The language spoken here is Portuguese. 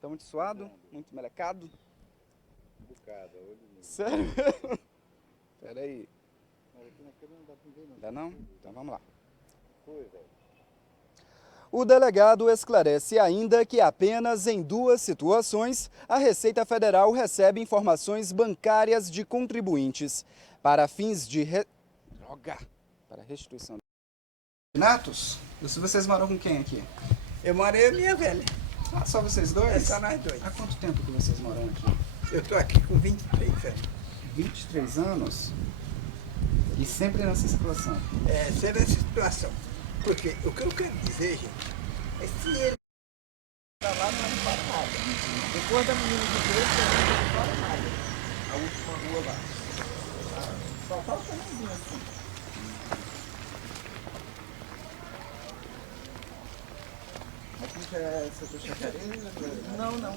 Tá muito suado? Muito melecado? Um bocado, olho mesmo. Sério mesmo? Pera aí. Mas aqui na câmera não dá pra ver não. Dá não? Então vamos lá. Foi, velho. O delegado esclarece ainda que apenas em 2 situações a Receita Federal recebe informações bancárias de contribuintes para fins de para restituição de natos. Vocês moram com quem aqui? Eu morei a minha velha. Ah, só vocês dois? É só nós dois. Há quanto tempo que vocês moram aqui? Eu tô aqui com 23 anos. 23 anos? E sempre nessa situação? É, sempre essa situação. Porque o que eu quero dizer, gente, é se ele tá lá, não fala nada. Depois da menina de Deus, ele não fala nada. A última rua lá. Só falta um caminhozinho assim. Aqui já é setor chafariz? Não, não.